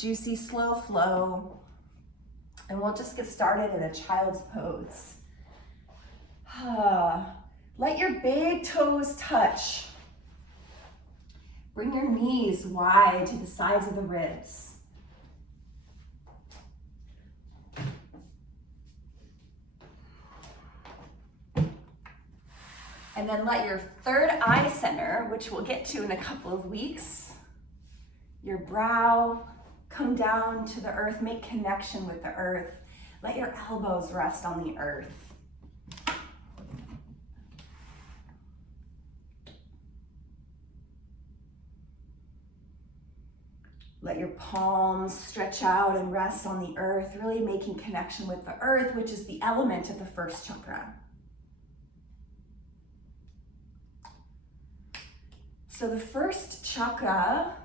juicy, slow flow. And we'll just get started in a child's pose. Let your big toes touch. Bring your knees wide to the sides of the ribs. And then let your third eye center, which we'll get to in a couple of weeks, your brow come down to the earth, make connection with the earth. Let your elbows rest on the earth. Let your palms stretch out and rest on the earth, really making connection with the earth, which is the element of the first chakra. So the first chakra,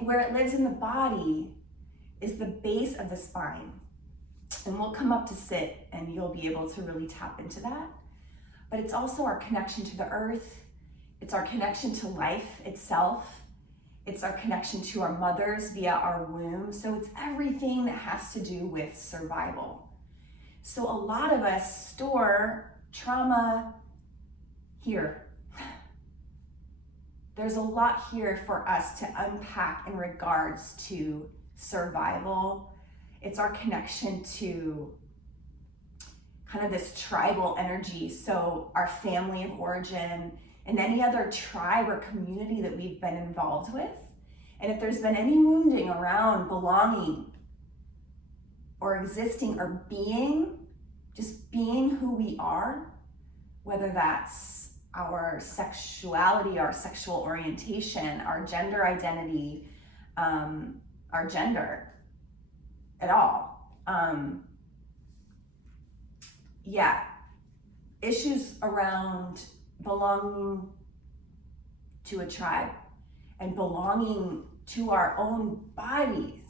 where it lives in the body, is the base of the spine. And we'll come up to sit and you'll be able to really tap into that. But it's also our connection to the earth. It's our connection to life itself. It's our connection to our mothers via our womb. So it's everything that has to do with survival. So a lot of us store trauma here. There's a lot here for us to unpack in regards to survival. It's our connection to kind of this tribal energy. So our family of origin and any other tribe or community that we've been involved with. And if there's been any wounding around belonging or existing or being, just being who we are, whether that's our sexuality, our sexual orientation, our gender identity, our gender at all. Issues around belonging to a tribe and belonging to our own bodies.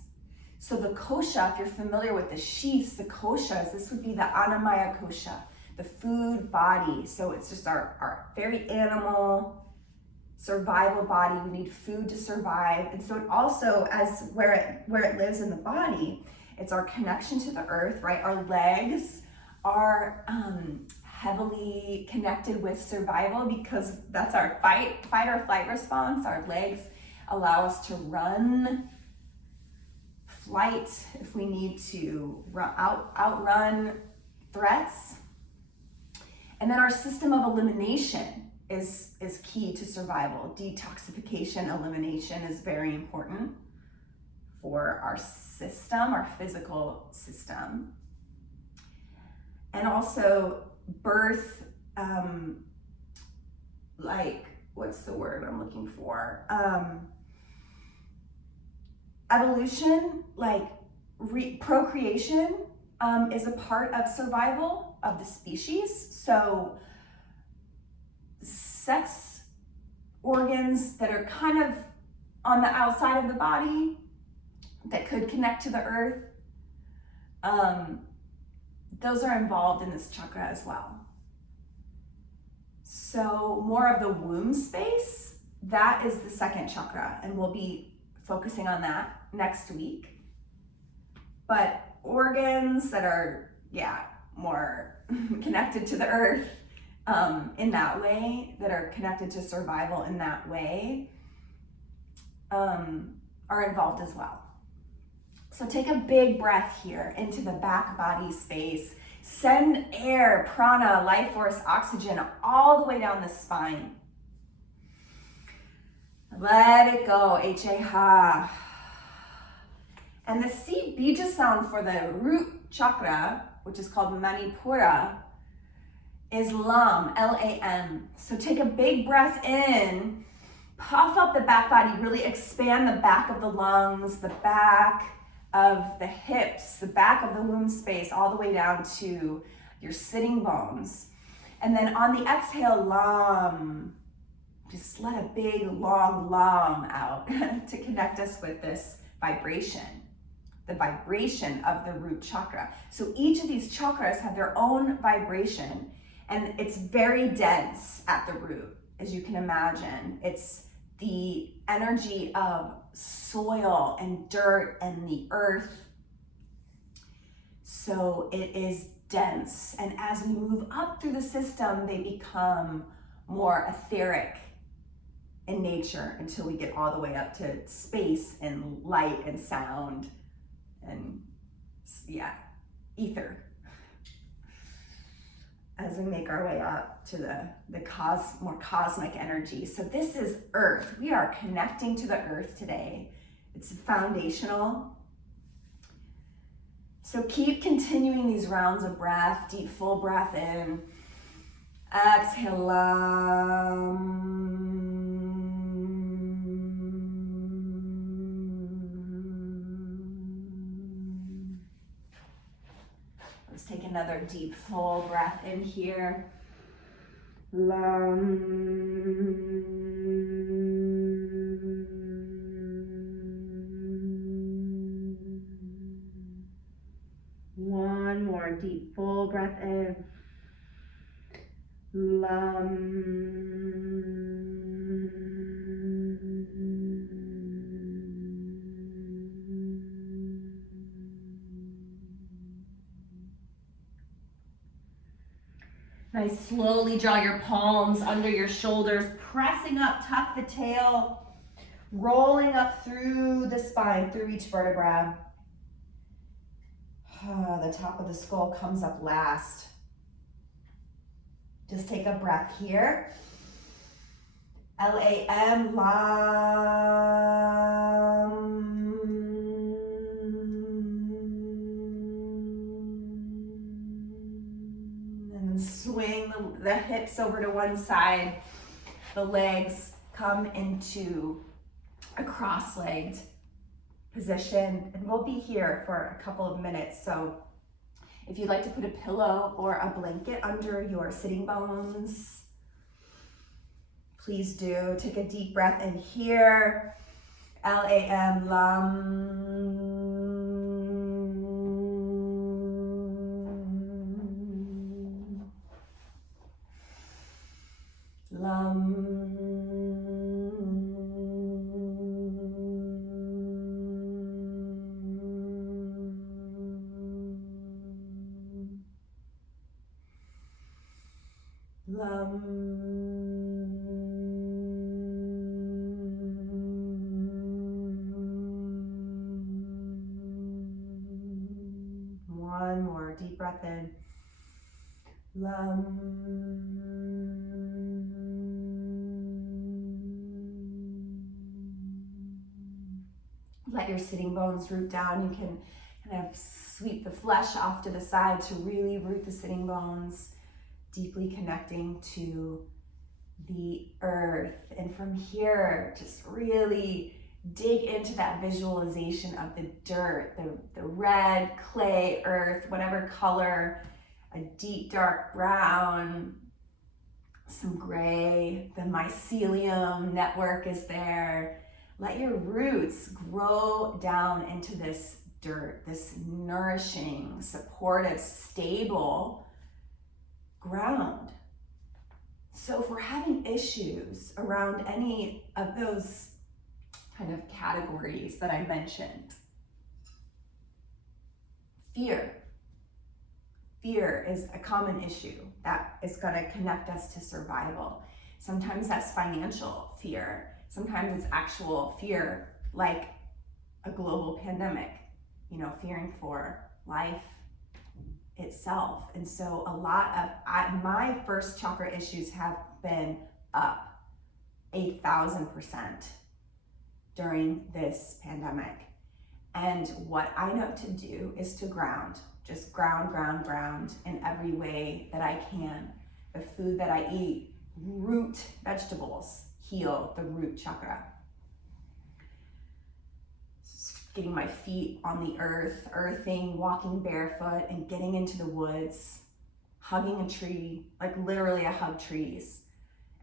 So the kosha, if you're familiar with the sheaths, the koshas, this would be the Annamaya kosha, the food body. So it's just our very animal survival body. We need food to survive. And so it also, as where it lives in the body, it's our connection to the earth, right? Our legs are heavily connected with survival because that's our fight or flight response. Our legs allow us to run, flight if we need to outrun threats. And then our system of elimination is key to survival. Detoxification, elimination is very important for our system, our physical system. And also birth, what's the word I'm looking for? Evolution, procreation is a part of survival of the species. So sex organs that are kind of on the outside of the body that could connect to the earth, those are involved in this chakra as well. So more of the womb space, that is the second chakra, and we'll be focusing on that next week. But organs that are, more connected to the earth in that way, that are connected to survival in that way, are involved as well. So take a big breath here into the back body space. Send air, prana, life force, oxygen all the way down the spine. Let it go, H-A-Ha. And the C bija sound for the root chakra, which is called Manipura, is Lam, L-A-M. So take a big breath in, puff up the back body, really expand the back of the lungs, the back of the hips, the back of the womb space, all the way down to your sitting bones. And then on the exhale, Lam. Just let a big, long Lam out to connect us with this vibration, the vibration of the root chakra. So each of these chakras have their own vibration, and it's very dense at the root, as you can imagine. It's the energy of soil and dirt and the earth. So it is dense. And as we move up through the system, they become more etheric in nature until we get all the way up to space and light and sound and ether. As we make our way up to the more cosmic energy. So this is earth. We are connecting to the earth today. It's foundational. So keep continuing these rounds of breath. Deep, full breath in. Exhale. Let's take another deep, full breath in here. One more deep, full breath in. Nice, slowly draw your palms under your shoulders, pressing up, tuck the tail, rolling up through the spine, through each vertebra. The top of the skull comes up last. Just take a breath here. Lam, lam. And then swing the hips over to one side. The legs come into a cross-legged position, and we'll be here for a couple of minutes. So if you'd like to put a pillow or a blanket under your sitting bones, please do. Take a deep breath in here. Lam, lam. Lam. One more deep breath in. Let your sitting bones root down. You can kind of sweep the flesh off to the side to really root the sitting bones, deeply connecting to the earth. And from here, just really dig into that visualization of the dirt, the red, clay, earth, whatever color, a deep dark brown, some gray, the mycelium network is there. Let your roots grow down into this dirt, this nourishing, supportive, stable ground. So if we're having issues around any of those kind of categories that I mentioned, fear is a common issue that is going to connect us to survival. Sometimes that's financial fear. Sometimes it's actual fear, like a global pandemic, fearing for life itself. And so a lot of my first chakra issues have been up 1,000% during this pandemic. And what I know to do is to ground, just ground in every way that I can. The food that I eat, root vegetables, heal the root chakra. Getting my feet on the earth, earthing, walking barefoot, and getting into the woods, hugging a tree, like literally I hug trees.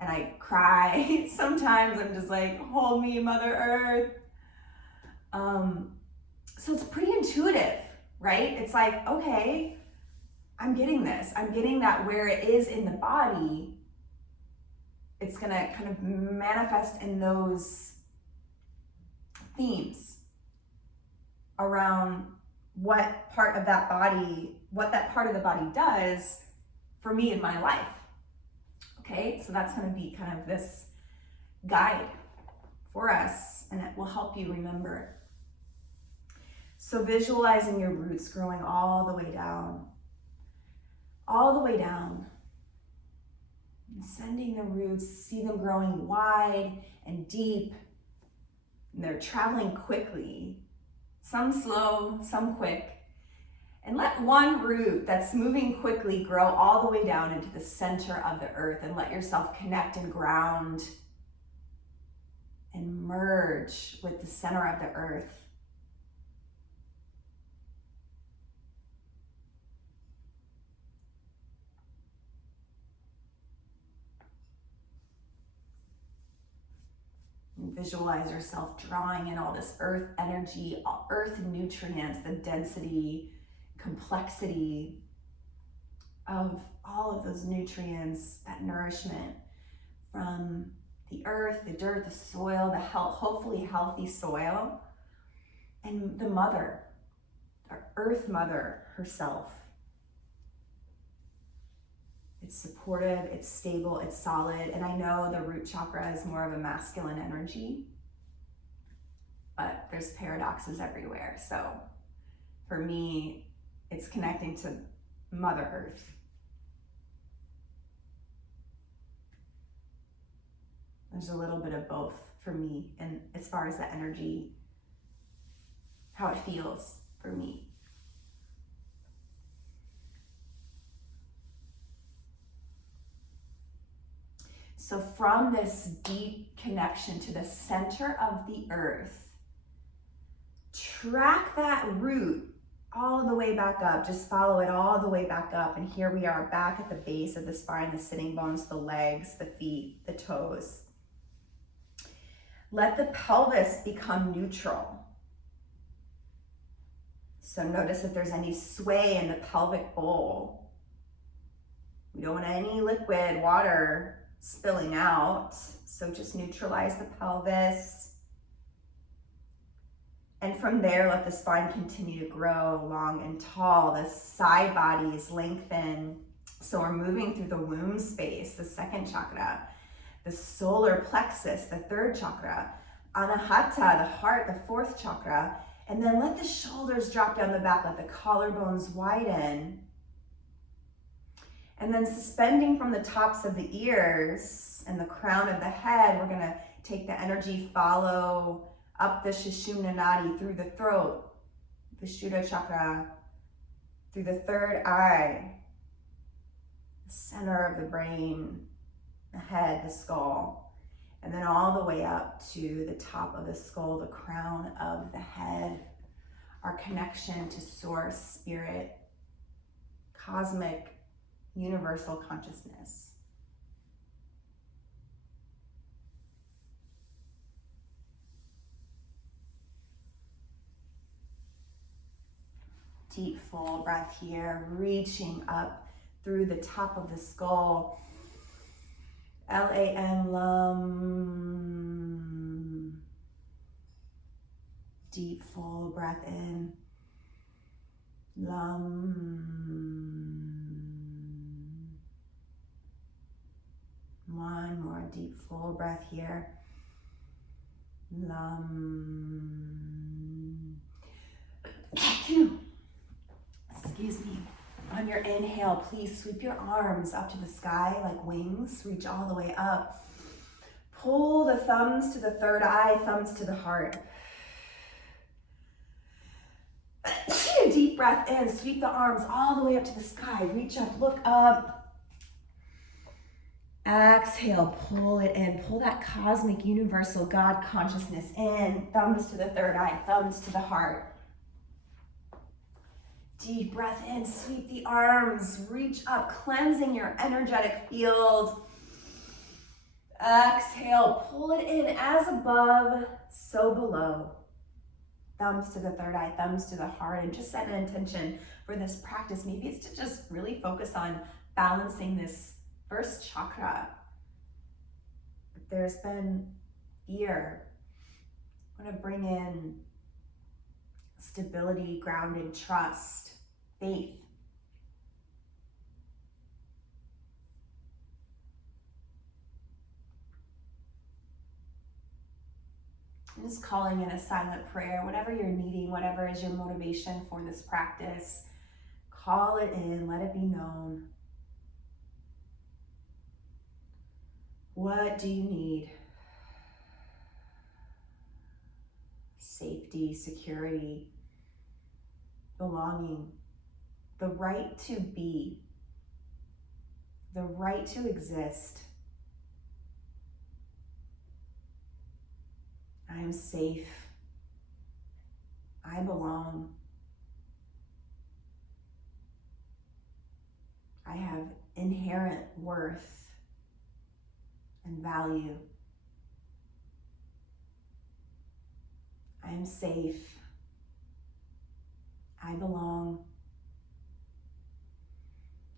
And I cry. Sometimes I'm just like, hold me, Mother Earth. So it's pretty intuitive, right? It's like, okay, I'm getting this. I'm getting that where it is in the body, it's gonna kind of manifest in those themes around what that part of the body does for me in my life. Okay, so that's gonna be kind of this guide for us, and it will help you remember. So visualizing your roots growing all the way down, and sending the roots, see them growing wide and deep, and they're traveling quickly, some slow, some quick. And let one root that's moving quickly grow all the way down into the center of the earth, and let yourself connect and ground and merge with the center of the earth. And visualize yourself drawing in all this earth energy, earth nutrients, the density, complexity of all of those nutrients, that nourishment from the earth, the dirt, the soil, the hopefully healthy soil, and the mother, the earth mother herself. It's supportive, it's stable, it's solid. And I know the root chakra is more of a masculine energy, but there's paradoxes everywhere. So for me, it's connecting to Mother Earth. There's a little bit of both for me, and as far as the energy, how it feels for me. So from this deep connection to the center of the earth, track that root all the way back up. Just follow it all the way back up. And here we are back at the base of the spine, the sitting bones, the legs, the feet, the toes. Let the pelvis become neutral. So notice if there's any sway in the pelvic bowl. We don't want any liquid, water spilling out. So just neutralize the pelvis. And from there, let the spine continue to grow long and tall. The side bodies lengthen. So we're moving through the womb space, the second chakra, the solar plexus, the third chakra, anahata, the heart, the fourth chakra. And then let the shoulders drop down the back, let the collarbones widen. And then suspending from the tops of the ears and the crown of the head, we're gonna take the energy, follow up the Sushumna Nadi through the throat, Vishuddha chakra, through the third eye, the center of the brain, the head, the skull, and then all the way up to the top of the skull, the crown of the head, our connection to source, spirit, cosmic, universal consciousness. Deep, full breath here, reaching up through the top of the skull. Lam, Lam. Deep, full breath in. Lam. One more deep, full breath here. Lam. Two. Excuse me. On your inhale, please sweep your arms up to the sky like wings. Reach all the way up. Pull the thumbs to the third eye, thumbs to the heart. Deep breath in. Sweep the arms all the way up to the sky. Reach up, look up. Exhale, pull it in. Pull that cosmic, universal God consciousness in. Thumbs to the third eye, thumbs to the heart. Deep breath in, sweep the arms, reach up, cleansing your energetic field. Exhale, pull it in as above, so below. Thumbs to the third eye, thumbs to the heart, and just set an intention for this practice. Maybe it's to just really focus on balancing this first chakra there's been fear, I want to bring in stability, grounding, trust, faith. I'm just calling in a silent prayer, whatever you're needing, whatever is your motivation for this practice. Call it in, let it be known. What do you need? Safety, security, belonging, the right to be, the right to exist. I am safe. I belong. I have inherent worth and value. I am safe. I belong.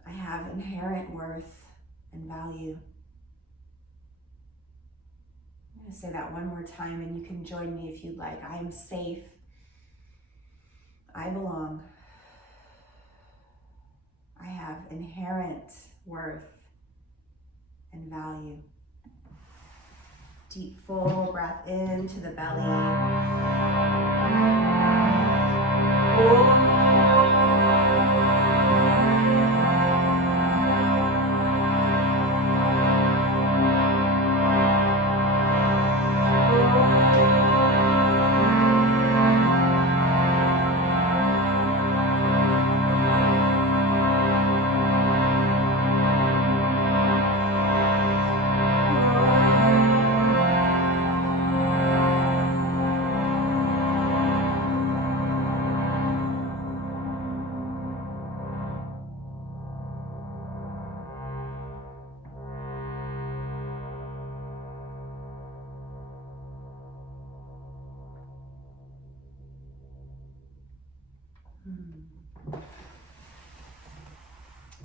I have inherent worth and value. I'm going to say that one more time, and you can join me if you'd like. I am safe. I belong. I have inherent worth and value. Deep, full breath into the belly.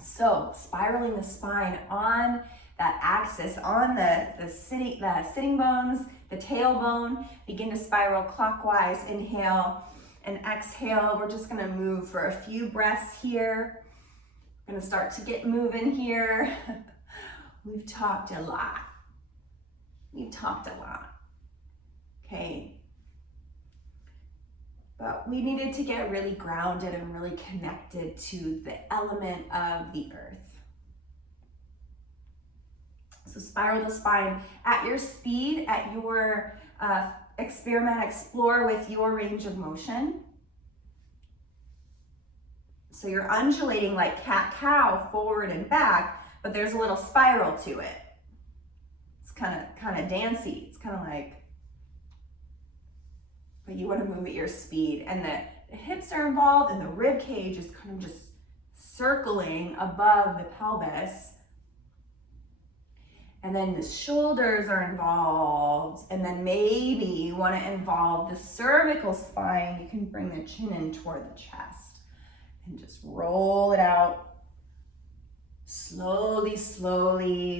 So spiraling the spine on that axis, on the sitting bones, the tailbone, begin to spiral clockwise. Inhale and exhale. We're just gonna move for a few breaths here. We're gonna start to get moving here. We've talked a lot. Okay. But we needed to get really grounded and really connected to the element of the earth. So spiral the spine at your speed, at your explore with your range of motion. So you're undulating like cat-cow, forward and back, but there's a little spiral to it. It's kind of dancey. It's kind of like, but you want to move at your speed, and the hips are involved, and the rib cage is kind of just circling above the pelvis, and then the shoulders are involved, and then maybe you want to involve the cervical spine. You can bring the chin in toward the chest and just roll it out. Slowly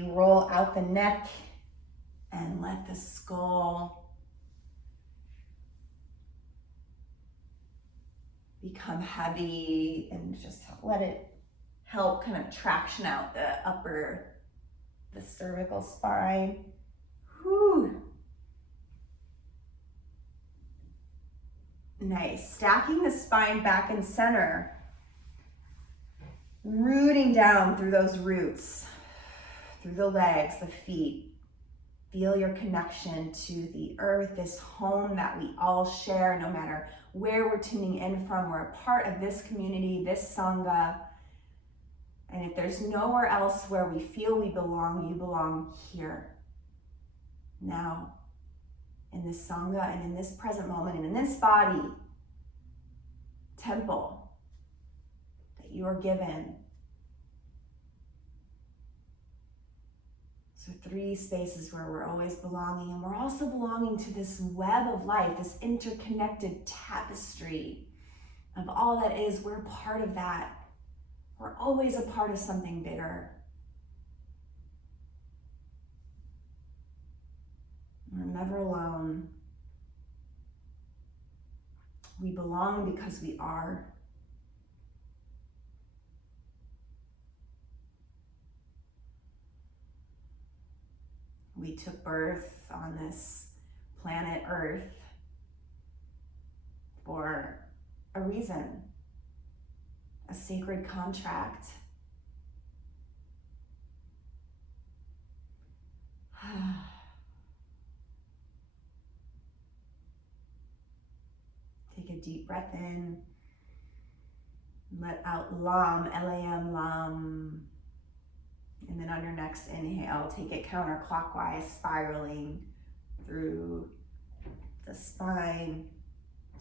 roll out the neck and let the skull become heavy, and just let it help kind of traction out the cervical spine. Whew. Nice. Stacking the spine back in center, rooting down through those roots, through the legs, the feet. Feel your connection to the earth, this home that we all share, no matter where we're tuning in from. We're a part of this community, this Sangha. And if there's nowhere else where we feel we belong, you belong here, now, in this Sangha and in this present moment and in this body, temple that you are given. So 3 spaces where we're always belonging, and we're also belonging to this web of life, this interconnected tapestry of all that is. We're part of that. We're always a part of something bigger. We're never alone. We belong because we are. We took birth on this planet Earth for a reason, a sacred contract. Take a deep breath in. Let out Lam, L-A-M, Lam. And then on your next inhale, take it counterclockwise, spiraling through the spine.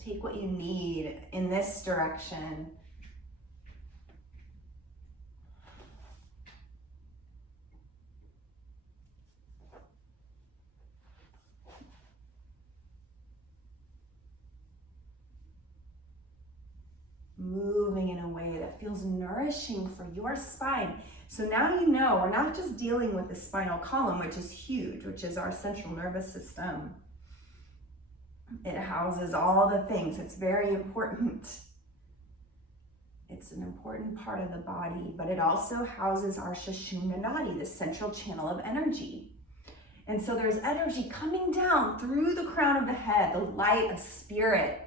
Take what you need in this direction. Moving in a way that feels nourishing for your spine. So now you know we're not just dealing with the spinal column, which is huge, which is our central nervous system. It houses all the things. It's very important. It's an important part of the body, but it also houses our Sushumna Nadi, the central channel of energy. And so there's energy coming down through the crown of the head, the light of spirit,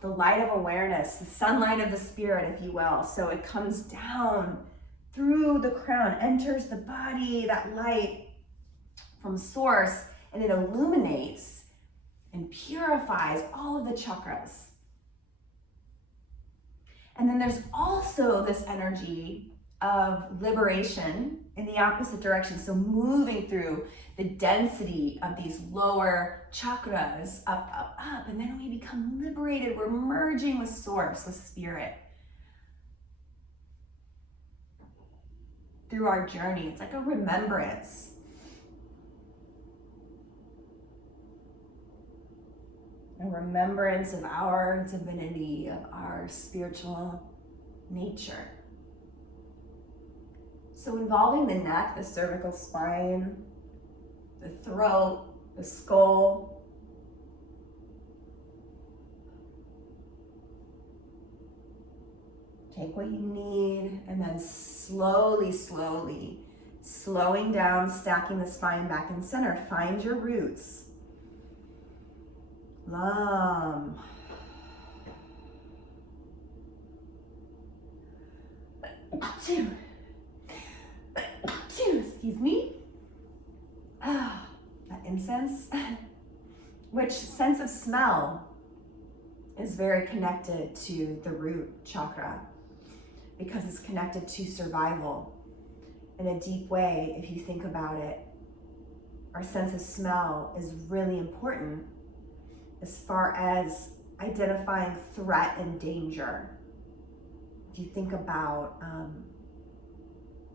the light of awareness, the sunlight of the spirit, if you will. So it comes down through the crown, enters the body, that light from source, and it illuminates and purifies all of the chakras. And then there's also this energy of liberation in the opposite direction. So moving through the density of these lower chakras, up, up, up, and then we become liberated. We're merging with source, with spirit. Through our journey, it's like a remembrance. A remembrance of our divinity, of our spiritual nature. So involving the neck, the cervical spine, the throat, the skull. Take what you need and then slowly, slowing down, stacking the spine back in center. Find your roots. Lam. Two. Excuse me. That incense, which sense of smell is very connected to the root chakra because it's connected to survival in a deep way. If you think about it, our sense of smell is really important as far as identifying threat and danger. If you think about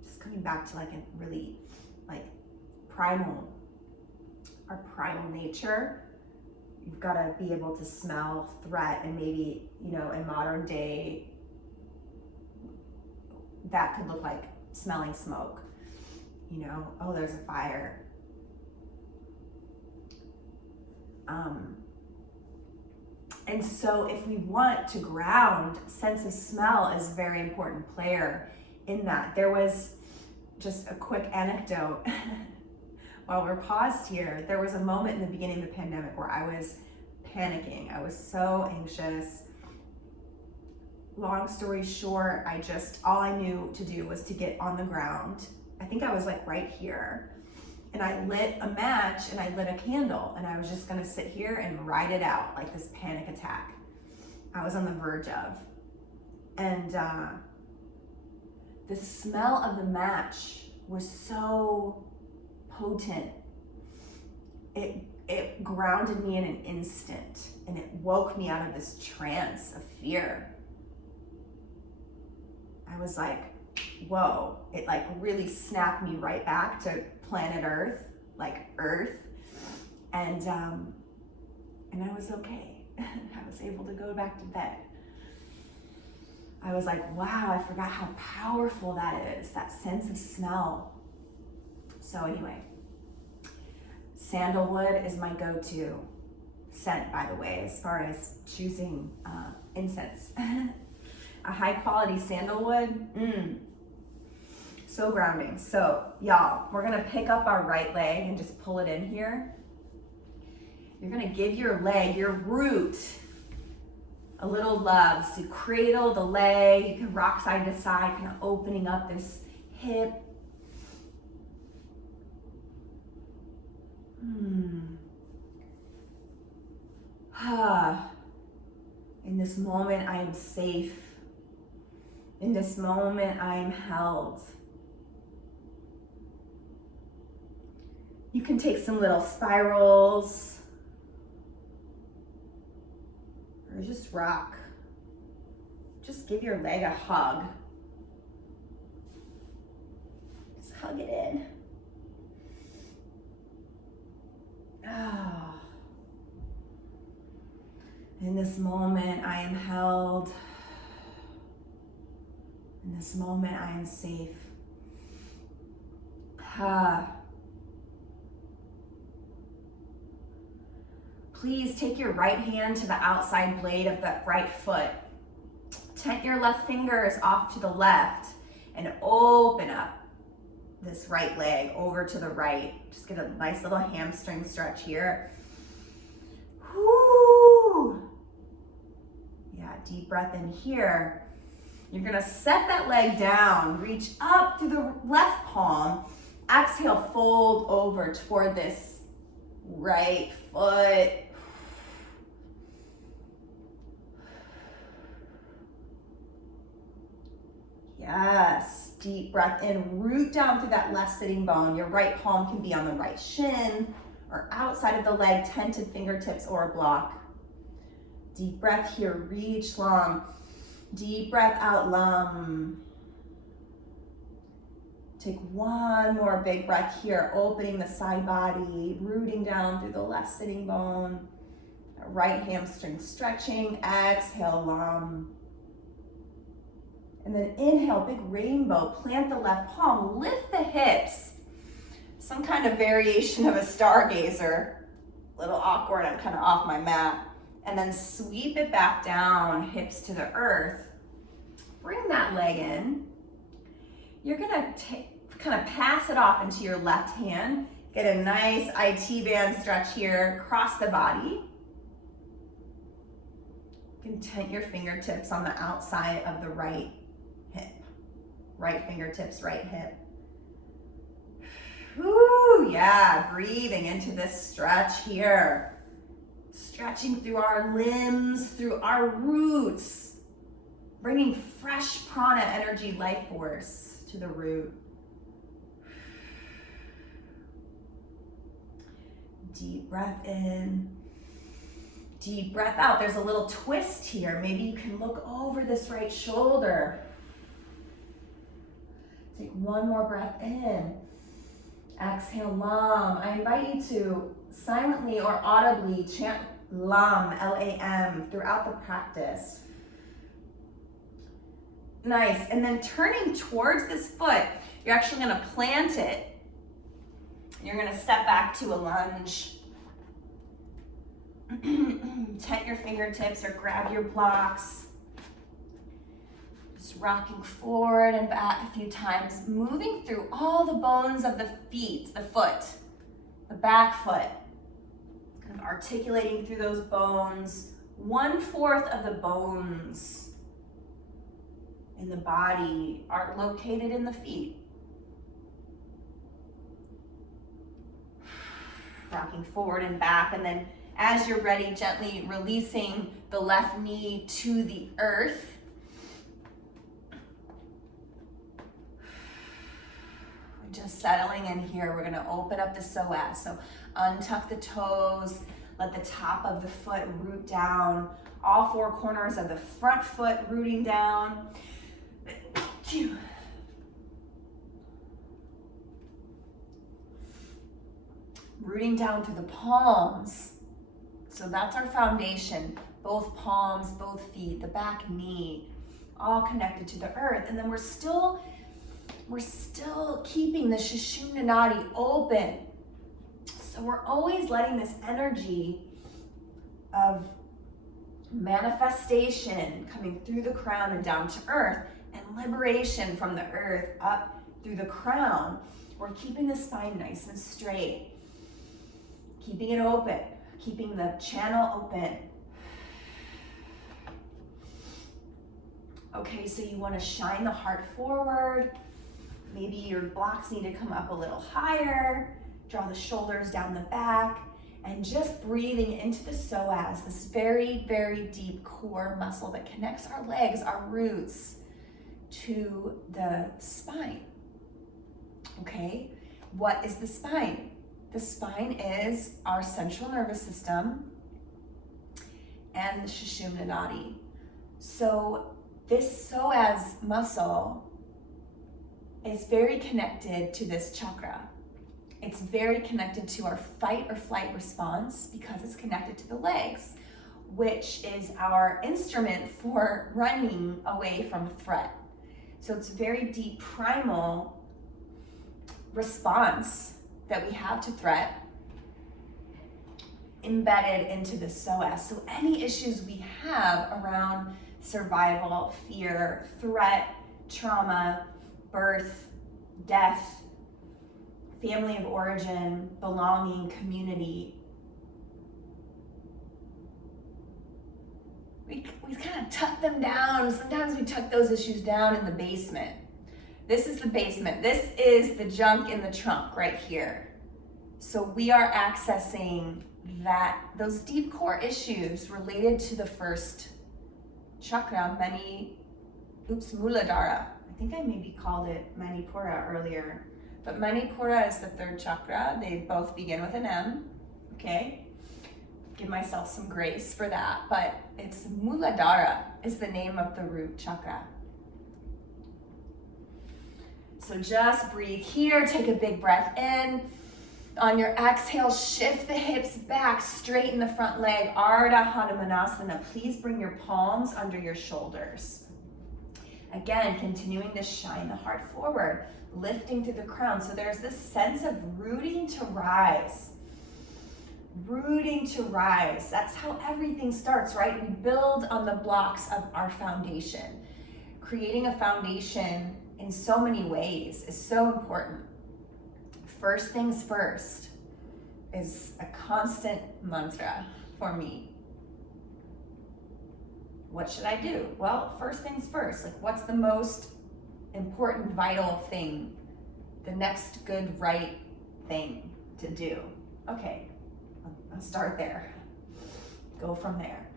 just coming back to like a really like our primal nature, you've got to be able to smell threat. And maybe, you know, in modern day, that could look like smelling smoke. You know, oh, there's a fire. And so if we want to ground, sense of smell is a very important player in that. There was just a quick anecdote while we're paused here. There was a moment in the beginning of the pandemic where I was panicking. I was so anxious. Long story short, all I knew to do was to get on the ground. I think I was like right here. And I lit a match and I lit a candle and I was just gonna sit here and ride it out like this panic attack I was on the verge of. And the smell of the match was so potent. It grounded me in an instant and it woke me out of this trance of fear. I was like, whoa, it like really snapped me right back to planet Earth, like Earth. And I was okay. I was able to go back to bed. I was like, wow, I forgot how powerful that is, that sense of smell. So anyway, Sandalwood is my go-to scent, by the way, as far as choosing incense. A high quality sandalwood, so grounding. So y'all, we're gonna pick up our right leg and just pull it in here. You're gonna give your leg, your root, a little love. So cradle the leg, you can rock side to side, kind of opening up this hip. In this moment, I am safe. In this moment, I am held. You can take some little spirals or just rock. Just give your leg a hug. Just hug it in. In this moment, I am held. In this moment, I am safe. Please take your right hand to the outside blade of the right foot. Tent your left fingers off to the left and open up this right leg over to the right. Just get a nice little hamstring stretch here. Whoo! Yeah, deep breath in here. You're gonna set that leg down, reach up through the left palm. Exhale, fold over toward this right foot. Yes, deep breath in, root down through that left sitting bone. Your right palm can be on the right shin or outside of the leg, tented fingertips or a block. Deep breath here, reach long. Deep breath out, lum. Take one more big breath here, opening the side body, rooting down through the left sitting bone. Right hamstring stretching, exhale, lum. And then inhale, big rainbow, plant the left palm, lift the hips. Some kind of variation of a stargazer. A little awkward, I'm kind of off my mat. And then sweep it back down, hips to the earth. Bring that leg in. You're gonna kind of pass it off into your left hand. Get a nice IT band stretch here, cross the body. You can tent your fingertips on the outside of the right hip. Right fingertips, right hip. Woo, yeah, breathing into this stretch here. Stretching through our limbs, through our roots. Bringing fresh prana energy, life force to the root. Deep breath in. Deep breath out. There's a little twist here. Maybe you can look over this right shoulder. Take one more breath in. Exhale, Lam. I invite you to silently or audibly chant Lam, L-A-M, throughout the practice. Nice. And then turning towards this foot, you're actually going to plant it. You're going to step back to a lunge. Tent your fingertips or grab your blocks. Just rocking forward and back a few times, moving through all the bones of the feet, the foot, the back foot. Kind of articulating through those bones. 1/4 of the bones in the body are located in the feet. Rocking forward and back, and then as you're ready, gently releasing the left knee to the earth. We're just settling in here. We're gonna open up the psoas. So untuck the toes, let the top of the foot root down, all 4 corners of the front foot rooting down. Rooting down through the palms. So that's our foundation. Both palms, both feet, the back knee, all connected to the earth. And then we're still keeping the Sushumna Nadi open. So we're always letting this energy of manifestation coming through the crown and down to earth, and liberation from the earth up through the crown. We're keeping the spine nice and straight, keeping it open, keeping the channel open. Okay, so you want to shine the heart forward. Maybe your blocks need to come up a little higher. Draw the shoulders down the back, and just breathing into the psoas, this very, very deep core muscle that connects our legs, our roots, to the spine. Okay, what is the spine? The spine is our central nervous system and the Sushumna Nadi. So this psoas muscle is very connected to this chakra. It's very connected to our fight or flight response because it's connected to the legs, which is our instrument for running away from threat. So it's a very deep primal response that we have to threat embedded into the psoas. So any issues we have around survival, fear, threat, trauma, birth, death, family of origin, belonging, community, we kind of tuck them down. Sometimes we tuck those issues down in the basement. This is the basement. This is the junk in the trunk right here. So we are accessing those deep core issues related to the first chakra, Muladhara. I think I maybe called it Manipura earlier. But Manipura is the third chakra. They both begin with an M, okay? Give myself some grace for that. But it's Muladhara is the name of the root chakra. So just breathe here, take a big breath in. On your exhale, shift the hips back, straighten the front leg, Ardha Hanumanasana. Please bring your palms under your shoulders. Again, continuing to shine the heart forward, lifting through the crown. So there's this sense of rooting to rise. Rooting to rise. That's how everything starts, right? We build on the blocks of our foundation. Creating a foundation in so many ways is so important. First things first is a constant mantra for me. What should I do? Well, first things first. Like, what's the most important, vital thing? The next good, right thing to do. Okay, I'll start there. Go from there.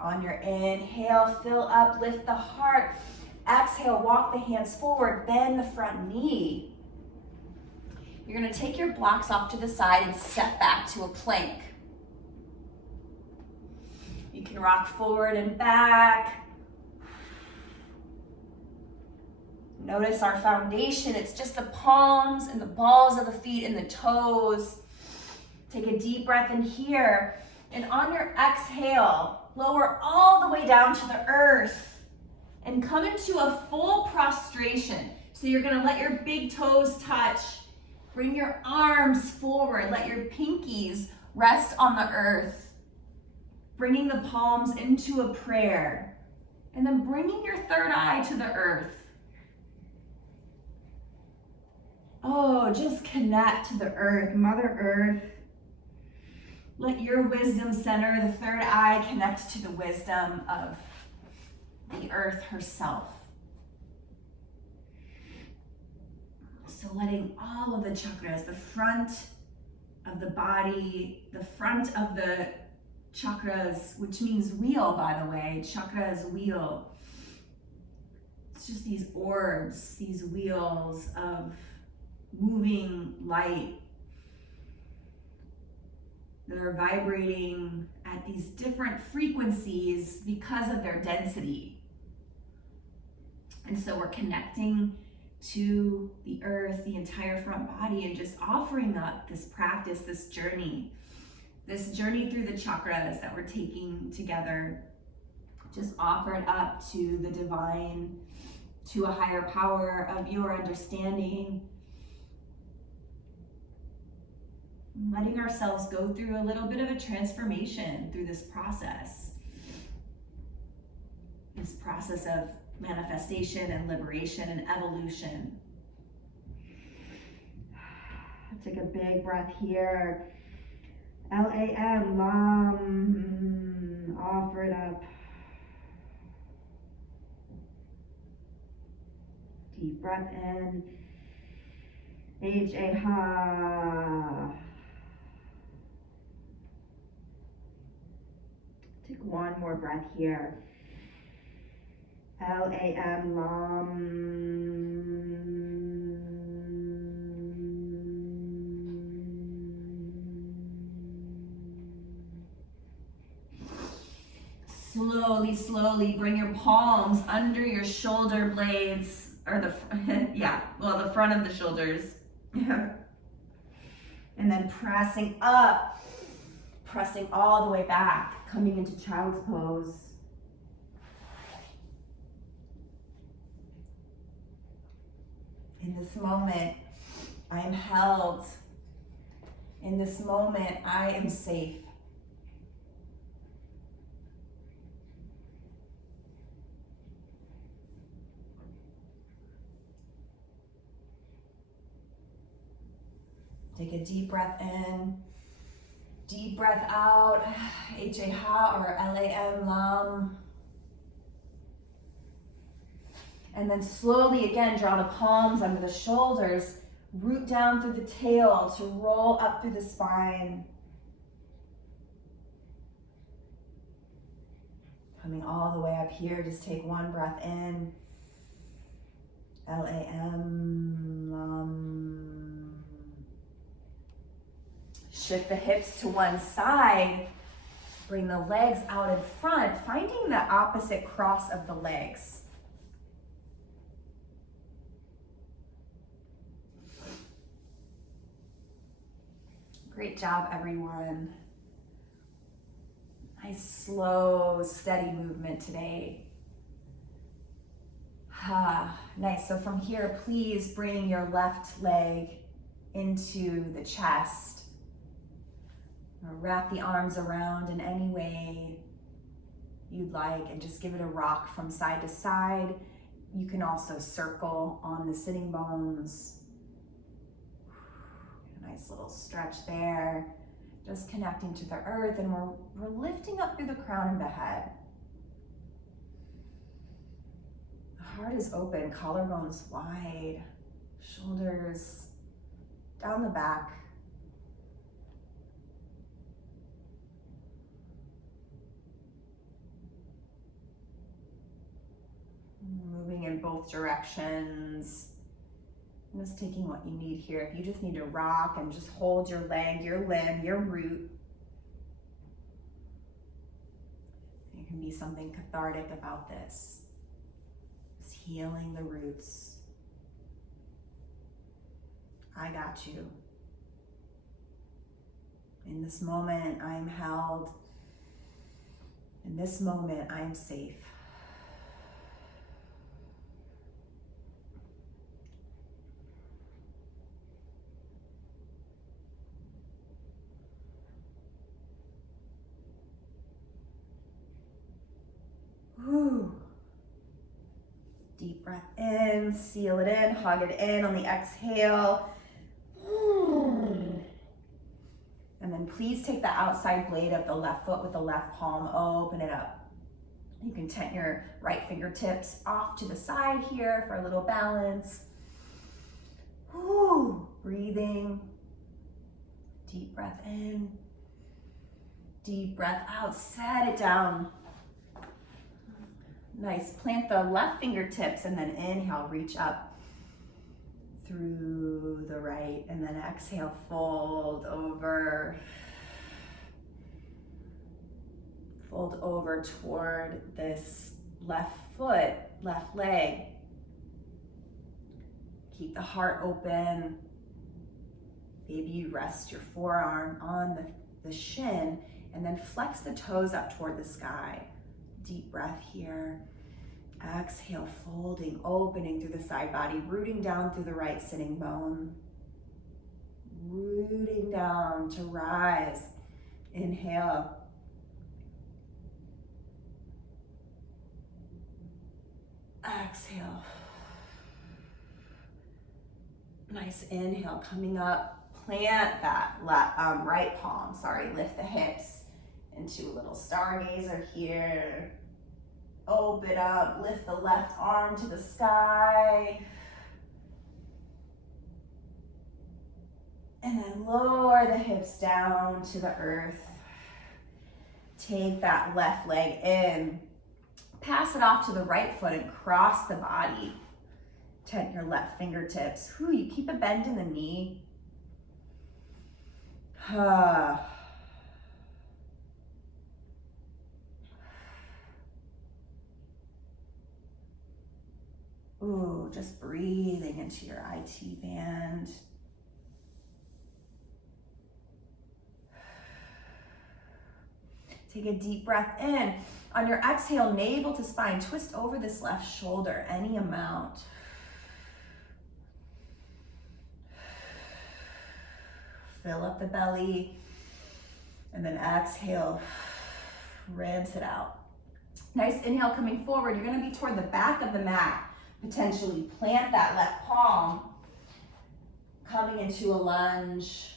On your inhale, fill up, lift the heart. Exhale, walk the hands forward, bend the front knee. You're gonna take your blocks off to the side and step back to a plank. You can rock forward and back. Notice our foundation, it's just the palms and the balls of the feet and the toes. Take a deep breath in here. And on your exhale, lower all the way down to the earth and come into a full prostration. So you're gonna let your big toes touch. Bring your arms forward. Let your pinkies rest on the earth. Bringing the palms into a prayer. And then bringing your third eye to the earth. Oh, just connect to the earth, Mother Earth. Let your wisdom center, the third eye, connect to the wisdom of the earth herself. So letting all of the chakras, the front of the body, the front of the chakras, which means wheel, by the way, chakra is wheel. It's just these orbs, these wheels of moving light that are vibrating at these different frequencies because of their density. And so we're connecting to the earth, the entire front body, and just offering up this practice, this journey through the chakras that we're taking together. Just offer it up to the divine, to a higher power of your understanding. letting ourselves go through a little bit of a transformation through this process of manifestation and liberation and evolution. Take a big breath here. Lam, Lam, offer it up. Deep breath in. Ha. Take one more breath here. Lam, Lam. Slowly bring your palms under your shoulder blades, or the front of the shoulders. And then pressing up, pressing all the way back, coming into child's pose. In this moment, I am held. In this moment, I am safe. Take a deep breath in, deep breath out, Ha or Lam, Lam. And then slowly again, draw the palms under the shoulders, root down through the tail to roll up through the spine. Coming all the way up here, just take one breath in. Lam, Lam. Shift the hips to one side. Bring the legs out in front, finding the opposite cross of the legs. Great job, everyone. Nice, slow, steady movement today. Nice. So from here, please bring your left leg into the chest. Or wrap the arms around in any way you'd like and just give it a rock from side to side. You can also circle on the sitting bones. A nice little stretch there. Just connecting to the earth, and we're lifting up through the crown of the head. The heart is open, collarbones wide, shoulders down the back. Moving in both directions. I'm just taking what you need here. If you just need to rock and just hold your leg, your limb, your root. There can be something cathartic about this. Just healing the roots. I got you. In this moment, I am held. In this moment, I am safe. Whew. Deep breath in, seal it in, hug it in on the exhale. And then please take the outside blade of the left foot with the left palm, open it up. You can tent your right fingertips off to the side here for a little balance. Whew. Breathing. Deep breath in. Deep breath out, set it down. Nice, plant the left fingertips and then inhale, reach up through the right, and then exhale, fold over. Fold over toward this left foot, left leg. Keep the heart open. Maybe you rest your forearm on the shin and then flex the toes up toward the sky. Deep breath here. Exhale, folding, opening through the side body, rooting down through the right sitting bone. rooting down to rise. Inhale. Exhale. Nice inhale, coming up. Plant that right palm, lift the hips into a little stargazer here. Open up, lift the left arm to the sky. And then lower the hips down to the earth. Take that left leg in. Pass it off to the right foot and cross the body. Tent your left fingertips. You keep a bend in the knee. Just breathing into your IT band. Take a deep breath in. On your exhale, navel to spine, twist over this left shoulder, any amount. Fill up the belly, and then exhale, rinse it out. Nice inhale coming forward. You're gonna be toward the back of the mat. Potentially plant that left palm, coming into a lunge.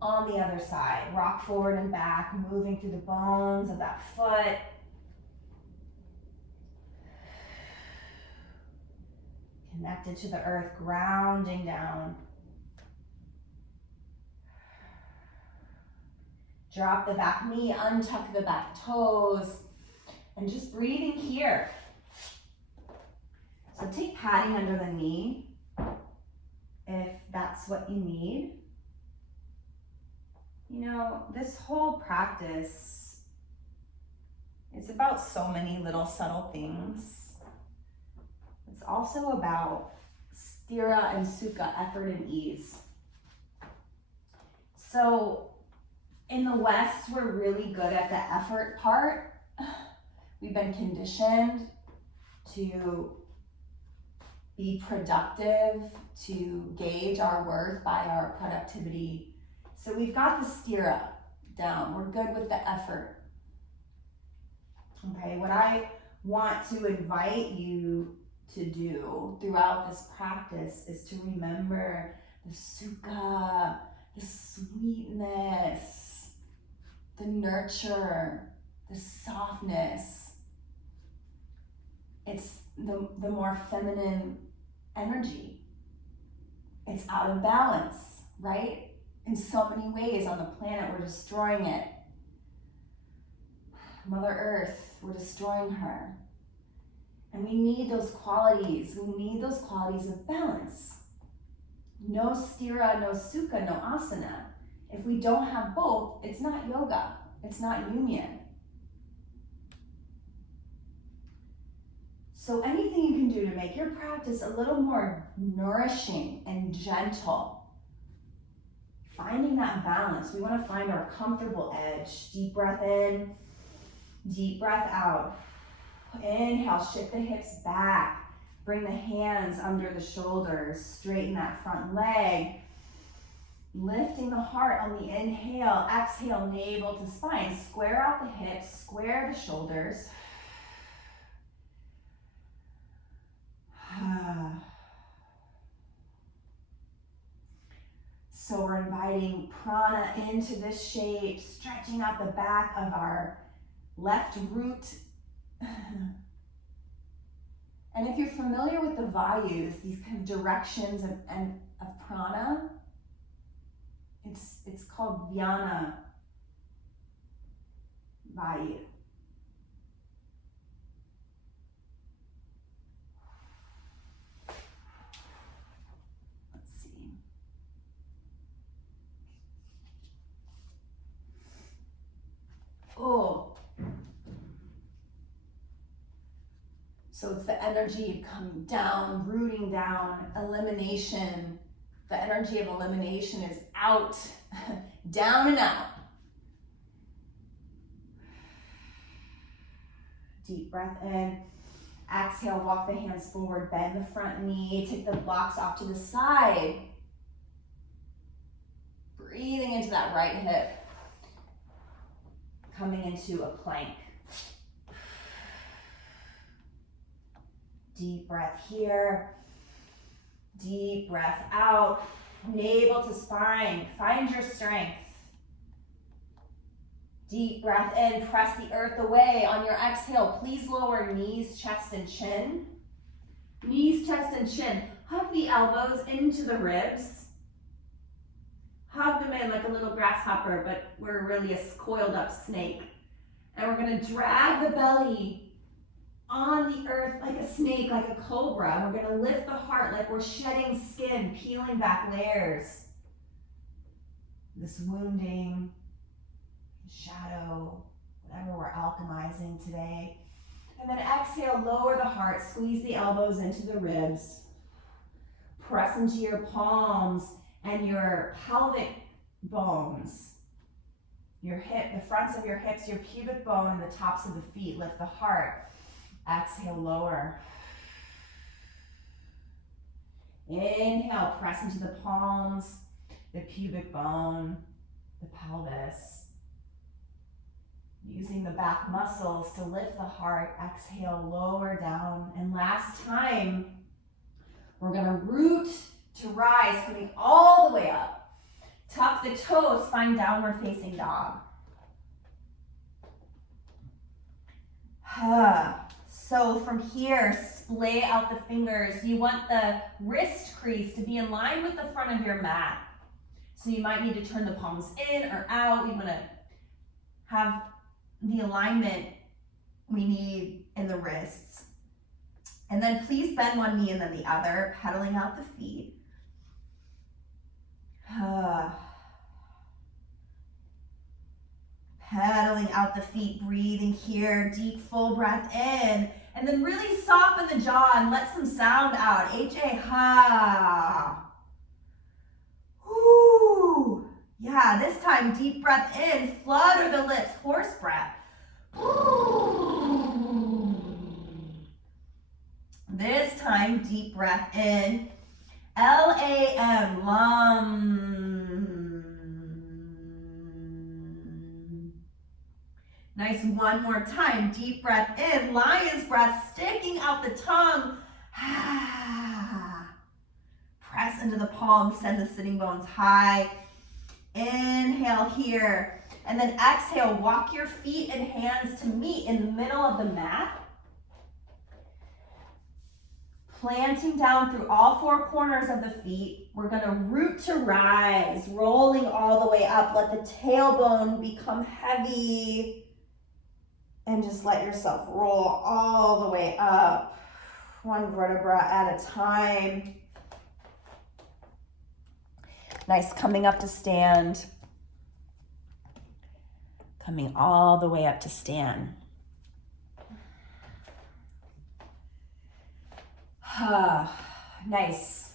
On the other side, rock forward and back, moving through the bones of that foot. Connected to the earth, grounding down. Drop the back knee, untuck the back toes, and just breathing here. So take padding under the knee if that's what you need. You know, this whole practice, it's about so many little subtle things. It's also about sthira and sukha, effort and ease. So in the West, we're really good at the effort part. We've been conditioned to be productive, to gauge our worth by our productivity. So we've got the sthira down. We're good with the effort. Okay, what I want to invite you to do throughout this practice is to remember the sukha, the sweetness, the nurture, the softness. It's the more feminine energy. It's out of balance, right? In so many ways on the planet, we're destroying it. Mother Earth, we're destroying her. And we need those qualities. We need those qualities of balance. No sthira, no sukha, no asana. If we don't have both, it's not yoga. It's not union. So anything you can do to make your practice a little more nourishing and gentle. Finding that balance. We want to find our comfortable edge. Deep breath in, deep breath out. Inhale, shift the hips back. Bring the hands under the shoulders. Straighten that front leg. Lifting the heart on the inhale. Exhale, navel to spine. Square out the hips, square the shoulders. So we're inviting prana into this shape, stretching out the back of our left root. And if you're familiar with the vayus, these kind of directions of prana, it's called Vyana Vayu. Let's see. Oh. So it's the energy of coming down, rooting down, elimination. The energy of elimination is out, down and out. Deep breath in. Exhale, walk the hands forward, bend the front knee, take the blocks off to the side. Breathing into that right hip. Coming into a plank. Deep breath here. Deep breath out. Navel to spine. Find your strength. Deep breath in. Press the earth away. On your exhale, please lower knees, chest, and chin. Knees, chest, and chin. Hug the elbows into the ribs. Hug them in like a little grasshopper, but we're really a coiled up snake. And we're gonna drag the belly on the earth like a snake, like a cobra. We're gonna lift the heart like we're shedding skin, peeling back layers. This wounding, shadow, whatever we're alchemizing today. And then exhale, lower the heart, squeeze the elbows into the ribs. Press into your palms and your pelvic bones. Your hip, the fronts of your hips, your pubic bone, and the tops of the feet. Lift the heart. Exhale, lower. Inhale, press into the palms, the pubic bone, the pelvis. Using the back muscles to lift the heart. Exhale, lower down. And last time, we're gonna root to rise, coming all the way up. Tuck the toes, find downward facing dog. So from here, splay out the fingers. You want the wrist crease to be in line with the front of your mat. So you might need to turn the palms in or out. We wanna have the alignment we need in the wrists. And then please bend one knee and then the other, pedaling out the feet. Pedaling out the feet, breathing here, deep full breath in, and then really soften the jaw and let some sound out. H-A, ha. Whoo. Yeah, this time deep breath in, flutter the lips, horse breath. This time, deep breath in, L-A-M, lum. Nice, one more time, deep breath in, lion's breath, sticking out the tongue. Press into the palms, send the sitting bones high. Inhale here, and then exhale, walk your feet and hands to meet in the middle of the mat. Planting down through all four corners of the feet. We're gonna root to rise, rolling all the way up. Let the tailbone become heavy. And just let yourself roll all the way up, one vertebra at a time. Nice, coming up to stand. Coming all the way up to stand. Nice.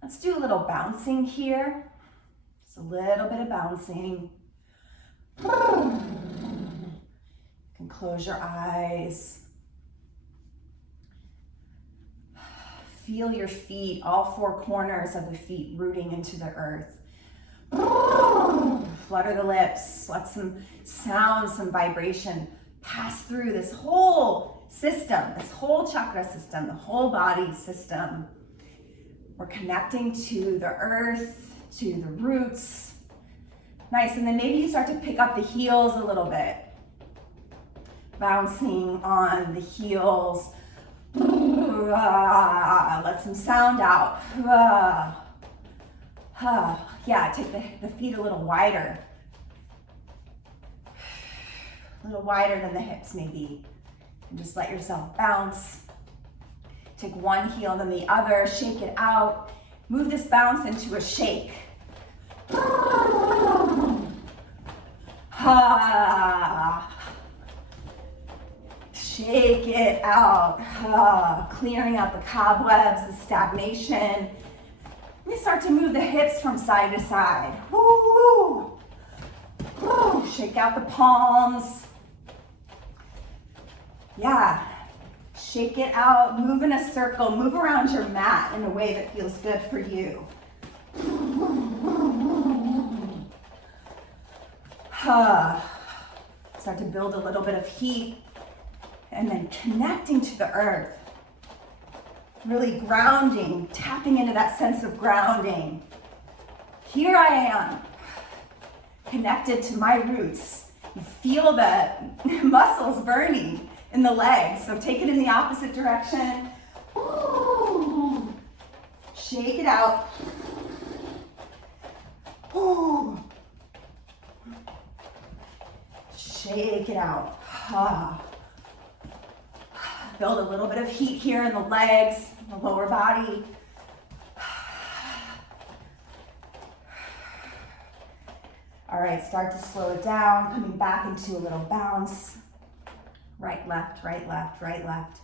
Let's do a little bouncing here. Just a little bit of bouncing. You can close your eyes. Feel your feet, all four corners of the feet rooting into the earth. Flutter the lips, let some sound, some vibration pass through this whole system, this whole chakra system, the whole body system. We're connecting to the earth, to the roots. Nice, and then maybe you start to pick up the heels a little bit. Bouncing on the heels. Let some sound out. Yeah, take the feet a little wider. A little wider than the hips maybe. And just let yourself bounce. Take one heel, then the other, shake it out. Move this bounce into a shake. Shake it out. Clearing out the cobwebs, the stagnation. We start to move the hips from side to side. Woo! Woo! Shake out the palms. Yeah. Shake it out. Move in a circle. Move around your mat in a way that feels good for you. Start to build a little bit of heat, and then connecting to the earth. Really grounding, tapping into that sense of grounding. Here I am, connected to my roots. You feel the muscles burning in the legs, so take it in the opposite direction. Ooh. Shake it out. Ooh. Shake it out. Build a little bit of heat here in the legs, the lower body. All right, start to slow it down, coming back into a little bounce. Right, left, right, left, right, left.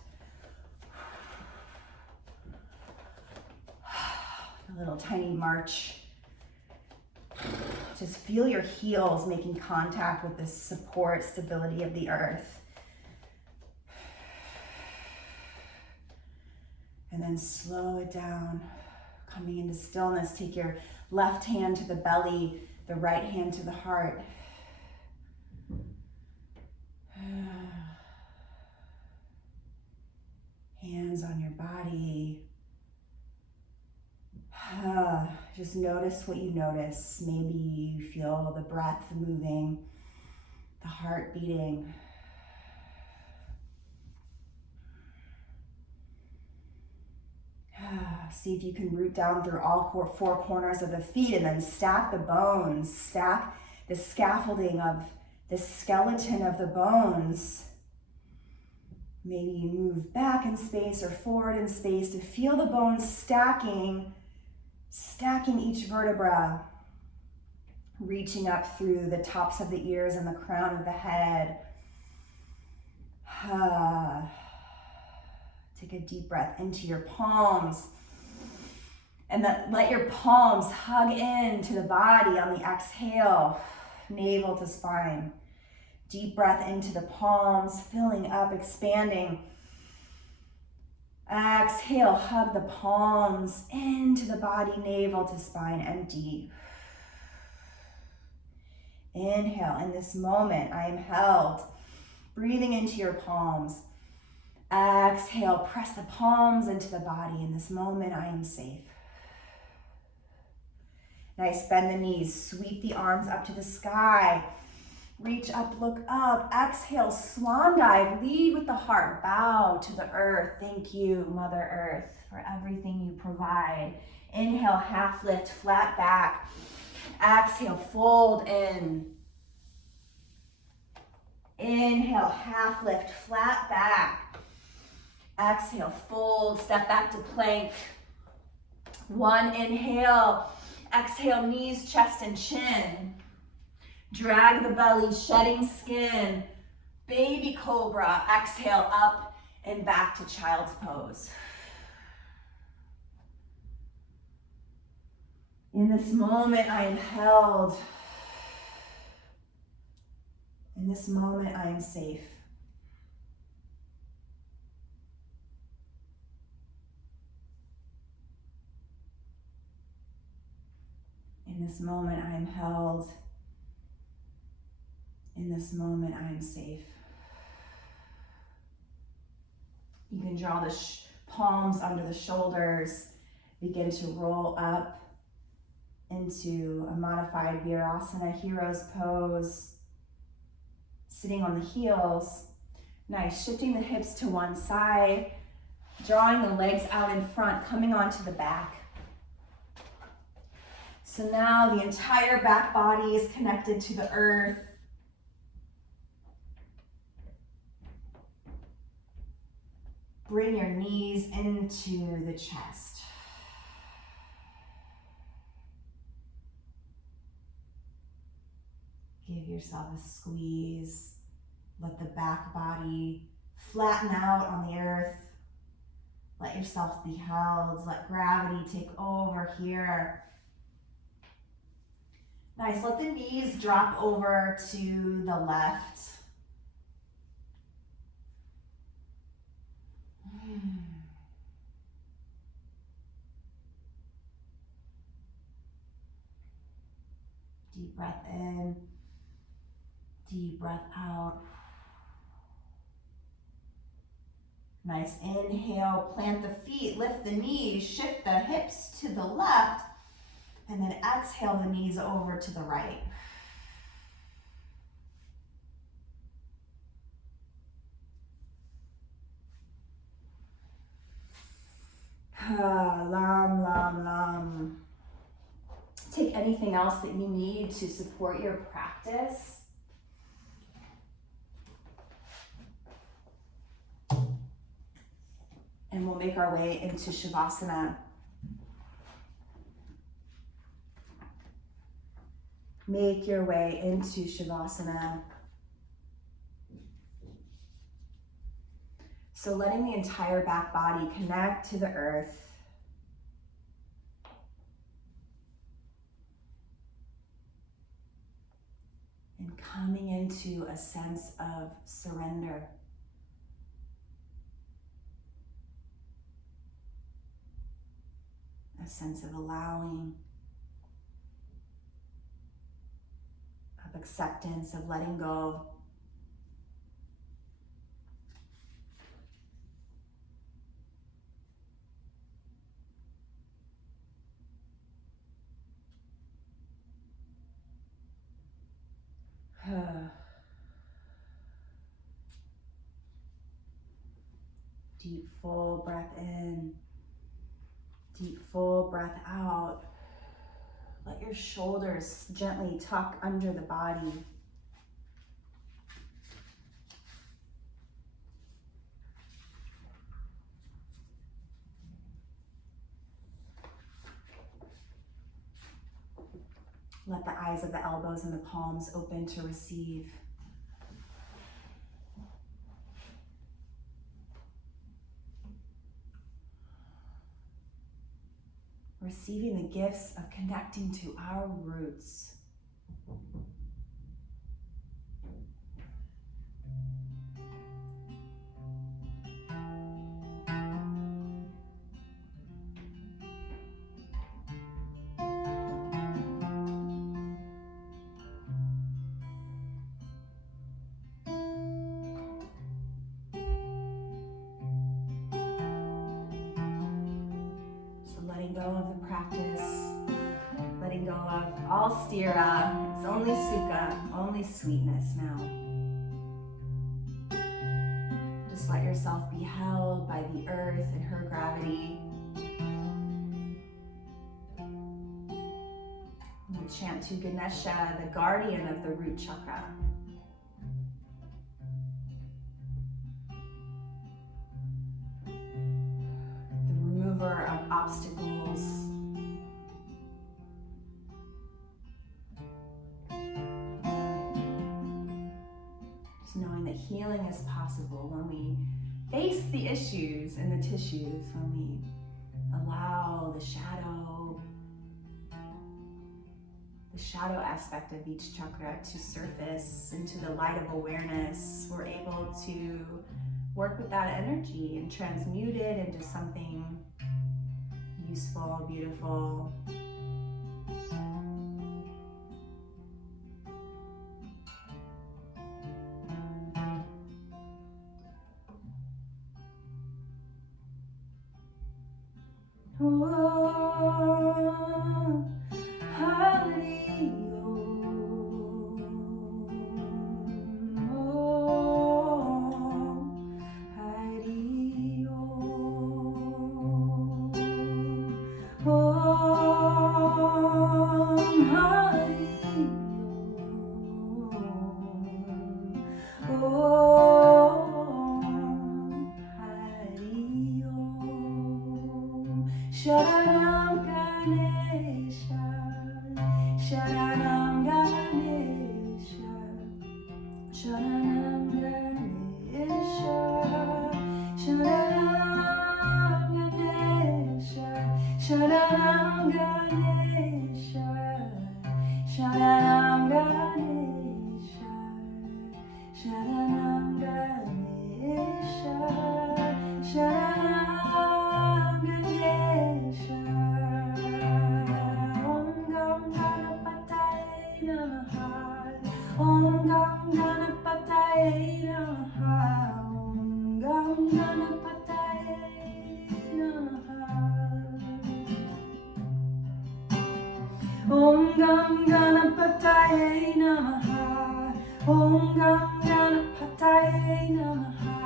A little tiny march. Just feel your heels making contact with the support, stability of the earth. And then slow it down, coming into stillness. Take your left hand to the belly, the right hand to the heart. Hands on your body. Just notice what you notice. Maybe you feel the breath moving, the heart beating. See if you can root down through all four corners of the feet and then stack the bones, stack the scaffolding of the skeleton of the bones. Maybe you move back in space or forward in space to feel the bones stacking each vertebra, reaching up through the tops of the ears and the crown of the head. Take a deep breath into your palms, and then let your palms hug into the body on the exhale, navel to spine. Deep breath into the palms, filling up, expanding. Exhale, hug the palms into the body, navel to spine, empty. Inhale, in this moment, I am held. Breathing into your palms. Exhale, press the palms into the body. In this moment, I am safe. Nice, bend the knees, sweep the arms up to the sky. Reach up, look up. Exhale, swan dive, lead with the heart. Bow to the earth. Thank you, Mother Earth, for everything you provide. Inhale, half lift, flat back. Exhale, fold in. Inhale, half lift, flat back. Exhale, fold, step back to plank. One, inhale. Exhale, knees, chest, and chin. Drag the belly, shedding skin. Baby cobra. Exhale, up and back to child's pose. In this moment, I am held. In this moment, I am safe. In this moment, I am held. In this moment, I am safe. You can draw the palms under the shoulders. Begin to roll up into a modified Virasana, hero's pose. Sitting on the heels. Nice, shifting the hips to one side. Drawing the legs out in front, coming onto the back. So now the entire back body is connected to the earth. Bring your knees into the chest. Give yourself a squeeze. Let the back body flatten out on the earth. Let yourself be held. Let gravity take over here. Nice, let the knees drop over to the left. breath in, deep breath out. Nice inhale, plant the feet, lift the knees, shift the hips to the left, and then exhale the knees over to the right. Lam, lam, lam. Take anything else that you need to support your practice. And we'll make our way into Shavasana. Make your way into Shavasana. So letting the entire back body connect to the earth. And coming into a sense of surrender. A sense of allowing, of acceptance, of letting go. Deep, full breath in. Deep, full breath out. Let your shoulders gently tuck under the body. Let the eyes of the elbows and the palms open to receive. Receiving the gifts of connecting to our roots. Letting go of the practice, letting go of all stira. It's only sukha, only sweetness now. Just let yourself be held by the earth and her gravity. We'll chant to Ganesha, the guardian of the root chakra. Of obstacles. Just knowing that healing is possible when we face the issues in the tissues, when we allow the shadow aspect of each chakra to surface into the light of awareness. We're able to work with that energy and transmute it into something useful, beautiful. Sharanam Ganesha, Sharanam Ganesha, Sharanam Ganesha, Sharanam Ganesha, Sharanam Ganesha, Sharanam Ganesha, Sharanam Ganesha, Sharanam Ganesha, Om Gam Ganapataye Namaha. Om Gam Ganapataye Namaha. Om Gam Ganapataye Namaha.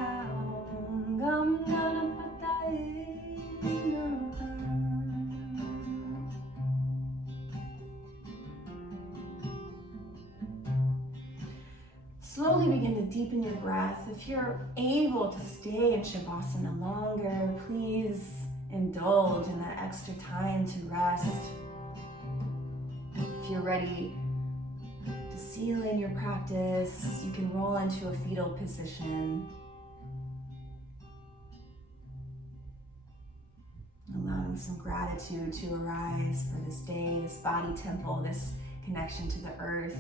Om Gam Ganapataye Namaha. Slowly begin to deepen your breath. If you're able to stay in Shavasana longer, please indulge in that extra time to rest. If you're ready to seal in your practice, you can roll into a fetal position, allowing some gratitude to arise for this day, this body temple, this connection to the earth.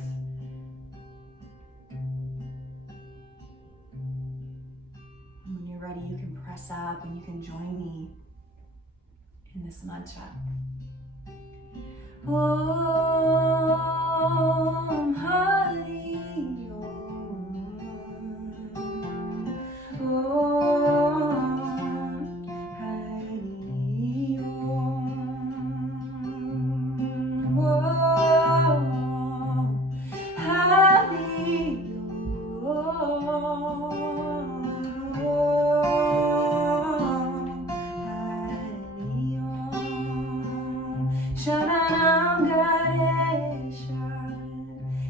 And when you're ready, you can press up and you can join me in this mantra. Om Hari Om. Om Hari Om. Om Hari Om. Sharanam Ganesha,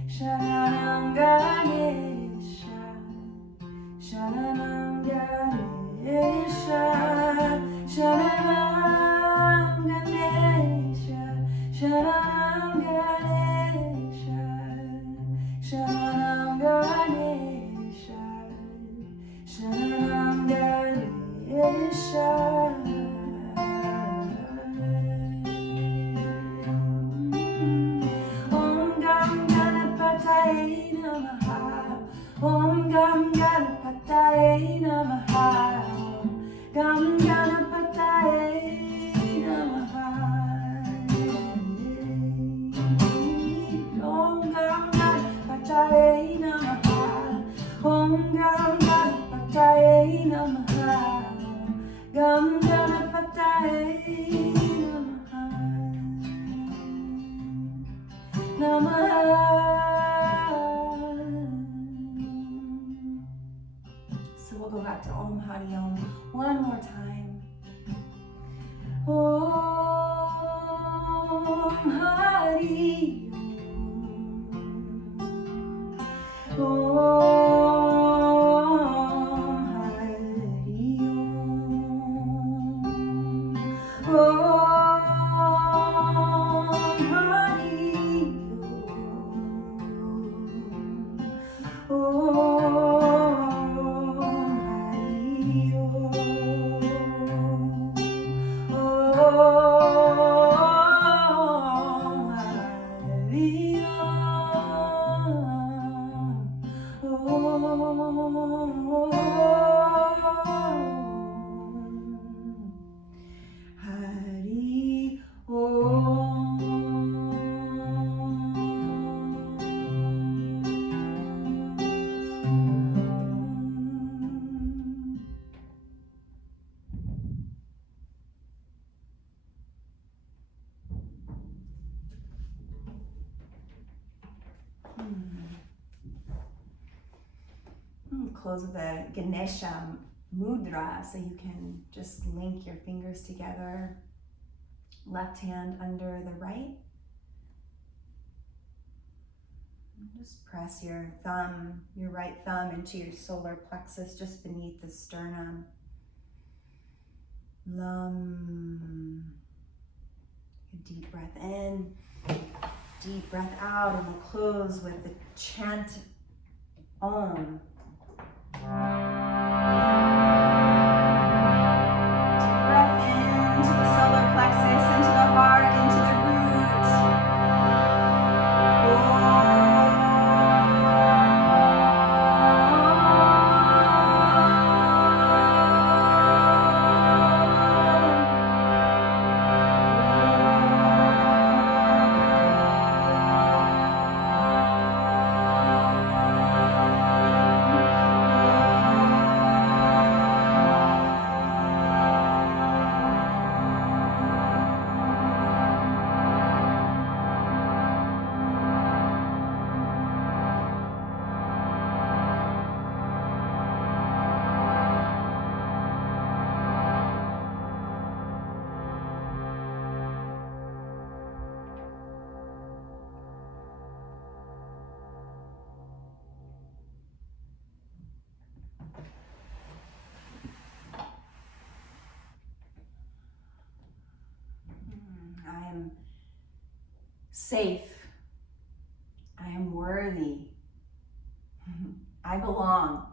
Sharanam Ganesha, Sharanam Ganesha, Sharanam Ganesha, Sharanam Ganesha, Sharanam Ganesha, Sharanam Ganesha. Om Gam Ganapataye Namaha. Gam Ganapataye Namaha. Om Gam Ganapataye Namaha. Om Gam Ganapataye Namaha. Gam Ganapataye Namaha. Namaha. We'll go back to Om Hari Om one more time. Om Hari Om. Om Hari Om. Om Hari Om. Close with a Ganesha mudra, so you can just link your fingers together, left hand under the right. Just press your right thumb into your solar plexus just beneath the sternum. A deep breath in, deep breath out, and we'll close with the chant Om. Deep breath into the solar plexus, into the heart, into the root. Om. safe. I am worthy. I belong.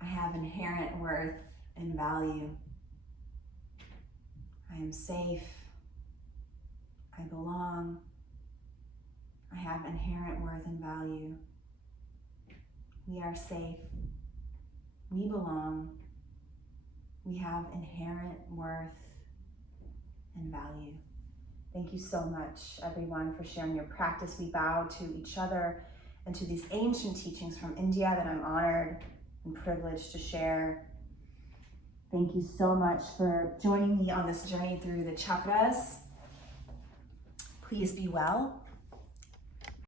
I have inherent worth and value. I am safe. I belong. I have inherent worth and value. We are safe. We belong. We have inherent worth and value. Thank you so much, everyone, for sharing your practice. We bow to each other and to these ancient teachings from India that I'm honored and privileged to share. Thank you so much for joining me on this journey through the chakras. Please be well.